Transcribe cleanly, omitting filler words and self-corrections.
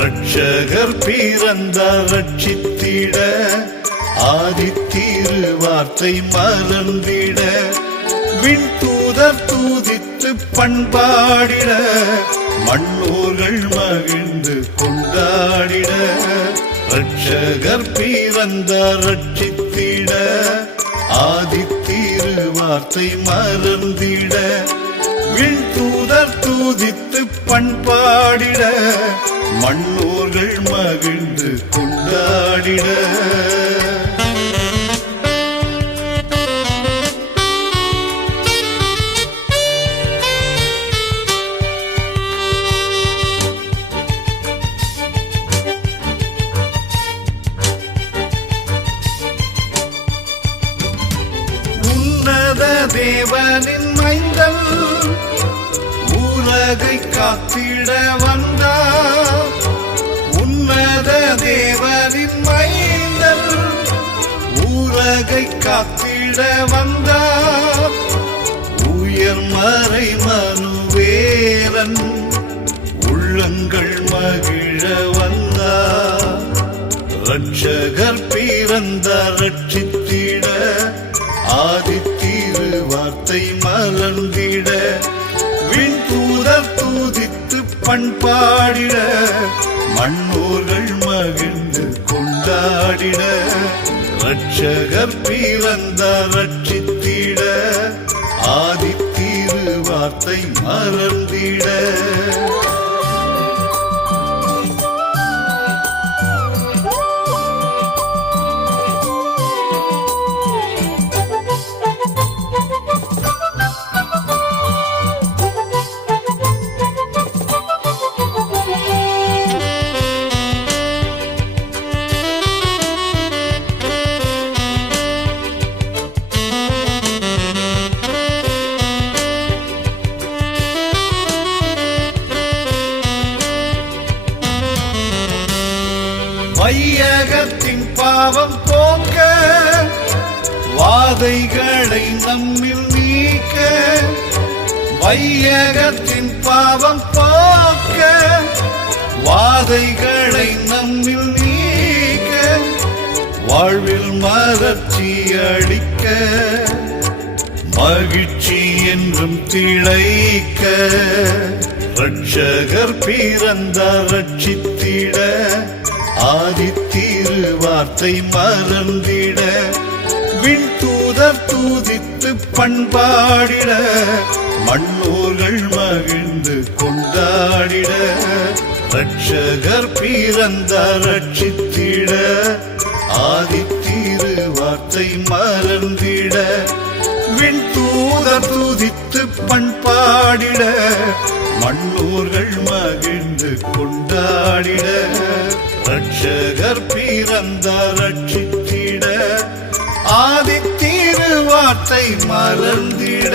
ரட்சகர் பிறந்தார் ரட்சித்திட, ஆதித்திரு வார்த்தை மலர்ந்திட, விண்தூதர் தூதித்து பண்பாடிட, மண்ணோர்கள் மகிழ்ந்து கொண்டாடிட. ரட்சகர் பிறந்தார் ரட்சித்திட, ஆதித்திரு வார்த்தை மலர்ந்திட, விண்தூதர் தூதித்து பண்பாடிட, மண்ணோர்கள் மகிழ்ந்து கொண்டாடிட. உன்னத தேவனின் மைந்தன் உலகை காத்திட வந்தார். உன்னத தேவனின் மைந்தன் உலகை காத்திட வந்தார். உயர்மறை மனுவேலன் உள்ளங்கள் மகிழ வந்தார். ரட்சகர் பிறந்தார் ரட்சித்திட, ஆதித்திரு வார்த்தை மலர்ந்திட, விண்தூதர் தூதித்து பண்பாடிட, மண்ணோர்கள் மகிழ்ந்து கொண்டாடிட. ரட்சகர் பிறந்தார் ரட்சித்திட, ஆதித்திரு வார்த்தை மலர்ந்திட. வையகத்தின் பாவம் போக்க, வாதைகளை நம்மில் நீக்க. வையகத்தின் பாவம் போக்க, வாதைகளை நம்மில் நீக்க. வாழ்வில் மலர்ச்சி அளிக்க, மகிழ்ச்சி என்றும் திளைக்க. ரட்சகர் பிறந்தார் ரட்சித்திட, ஆதித்திரு வார்த்தை மலர்ந்திட, விண்தூதர் தூதித்து பண்பாடிட, மண்ணோர்கள் மகிழ்ந்து கொண்டாடிட. ரட்சகர் பிறந்தார் ரட்சித்திட, ஆதித்திரு வார்த்தை மலர்ந்திட, விண்தூதர் தூதித்து பண்பாடிட, மண்ணோர்கள் மகிழ்ந்து கொண்டாடிட. ரட்சகர் பிறந்தார் ரட்சித்திட, ஆதித்திரு வார்த்தை மலர்ந்திட.